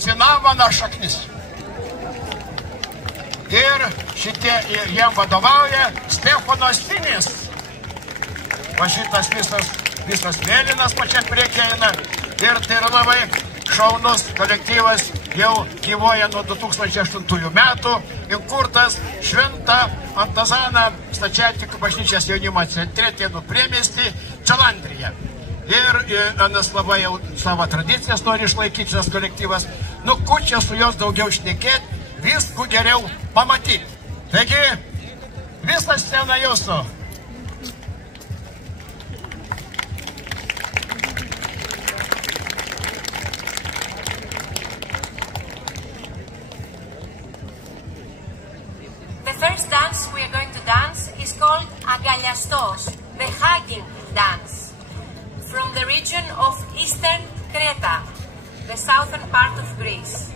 cinamono šaknis. Ir šitie jiem vadovauja Stefanas Finis. Va šitas visas mėlynas pačiam priekyje eina. Ir tai yra labai šaunus kolektyvas, jau gyvoja nuo 2008 metų, įkurtas Šventą Antazaną stačiatikių bažnyčios jaunimo centre Tėnų priemiesty Čalandrija. Ir Anas labai jau savo tradicijas nori išlaikyti šitas kolektyvas. Nu, kur čia su jos daugiau šnekėti, viskų geriau pamatyti. Taigi, visą sceną jūsų. The first dance we are going to dance is called Agaliastos, the hugging dance, from the region of Eastern Creta, the southern part of Greece.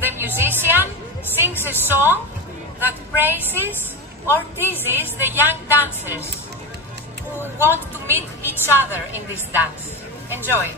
The musician sings a song that praises or teases the young dancers who want to meet each other in this dance. Enjoy!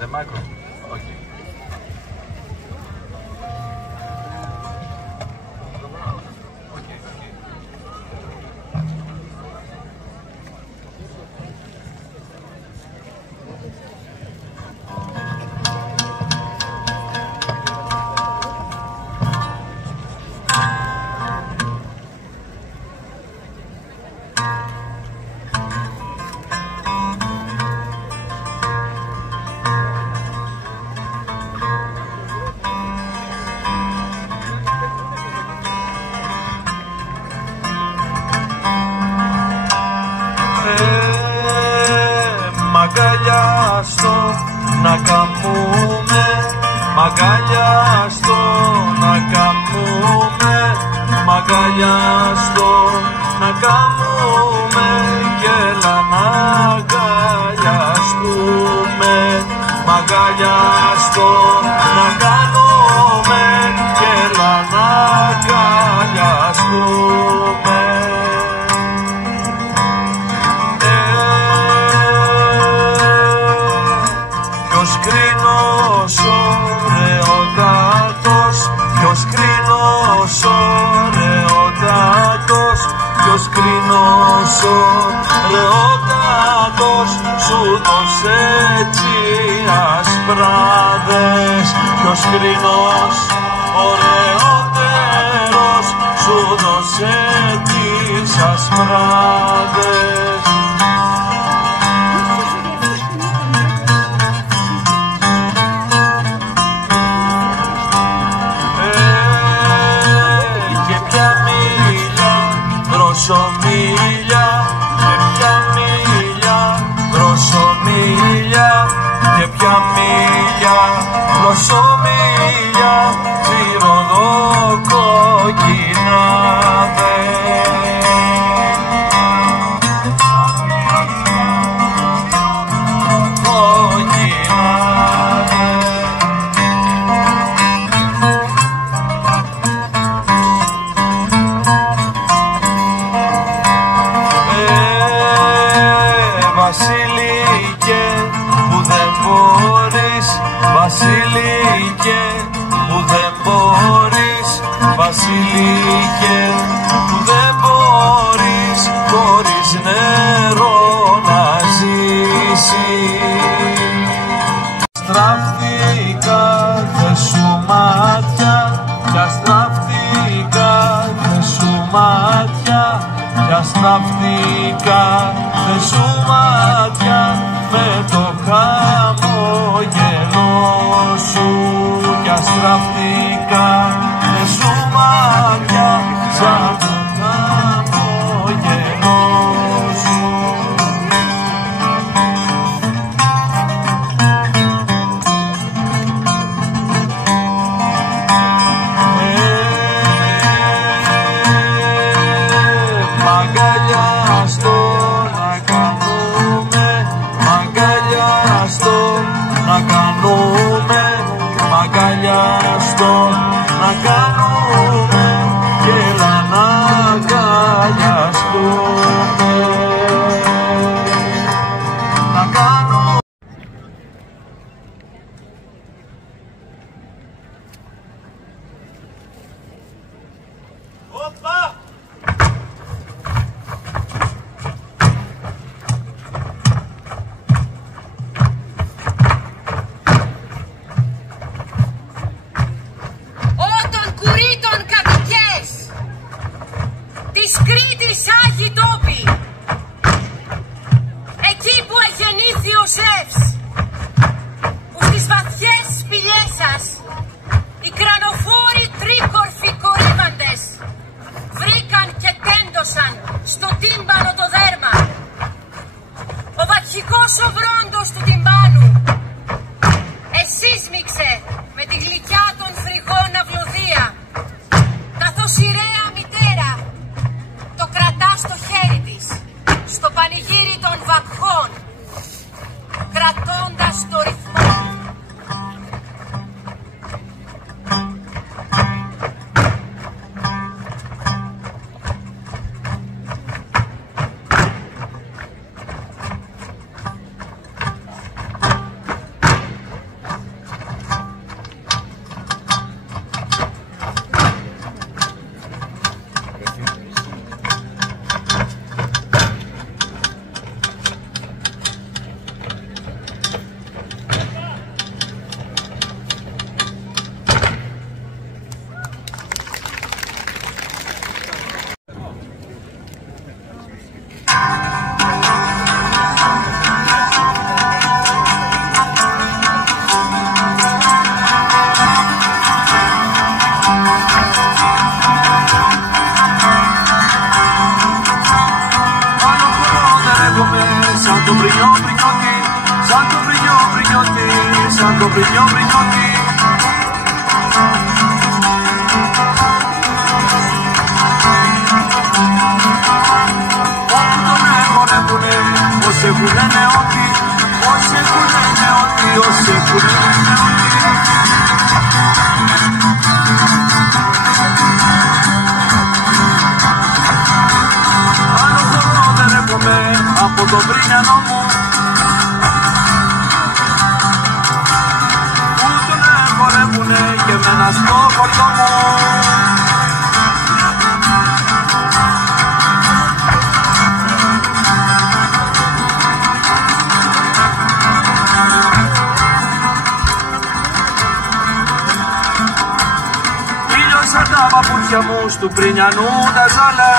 The microphone. Okay. Μαγκαλιάστο να καμούμε, μαγκαλιάστο να καμούμε, μαγκαλιάστο να καμούμε και έλα να αγκαλιαστούμε, μαγκαλιάστο να κάνουμε και έλα να αγκαλιαστούμε. Ποιος κρίνος ωραιότατος, ποιος κρίνος ωραιότατος, σου δώσε έτσι ασπράδες. Ποιος κρίνος ωραιότερος, σου δώσε τις ασπράδες. Δροσομίλια και ποια μίλια, δροσομίλια και ποια μίλια, δροσομίλια, τσιροδοκοκκινάδε. Βασίλικε που δεν μπορείς, Βασίλικε που δεν μπορείς, Βασίλικε που δεν μπορείς, χωρίς νερό να ζήσεις. Αστράφτηκα δε σου μάτια, κι αστράφτηκα δε σου μάτια, κι αστράφτηκα δε σου μάτια με το χαμόγελό σου, κι αστράφτηκα δε σου μάτια σαν το χαμόγελό σου. να κάνουμε και έλα να αγκαλιαστούμε. Να κάνουμε. Όπα! Ότων κουρίτων κατοικές της Κρήτης Άγιοι τόποι, εκεί που εγεννήθη ο Ζεύς, που στις βαθιές σπηλιές σας οι κρανοφόροι τρίκορφοι κορύβαντες βρήκαν και τέντωσαν στο τύμπανο το δέρμα. Ο βατχικός ο βρόντος του τυμπάνου εσύσμιξε με τη γλυκιά των θρυγών αυλοδία, καθώς η ρέα μητέρα το κρατά στο χέρι της, στο πανηγύρι των βακχών, κρατώντας το ρυθμό. Σαν το μπρινιό μπρινιότι, σαν το μπρινιό μπρινιότι, σαν το μπρινιό μπρινιότι. Όπου τον χορεύουνε, όσοι έχουνε νεότι, όσοι έχουνε νεότι, όσοι έχουνε νεότι. Άλλο χορό δεν έχουμε από τον Πρίνιανό μου, που τον χορεύουνε και μένα στο χωριό μου. Ήλιωσα τα παπούτσια μου στου Πρίνιανού τα ζάλα,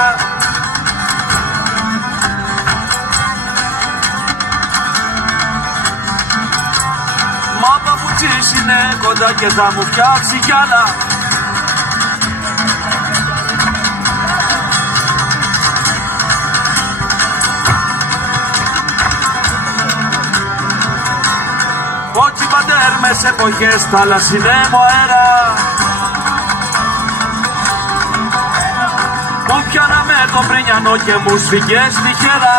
μα παπουτσής είναι κοντά και θα μου φτιάξει κι άλλα. Ότσι πατέρ μες εποχές θαλασσινέμο αέρα, μου πιάναμε τον Πρίνιανο και μου σφυγγες στη χέρα.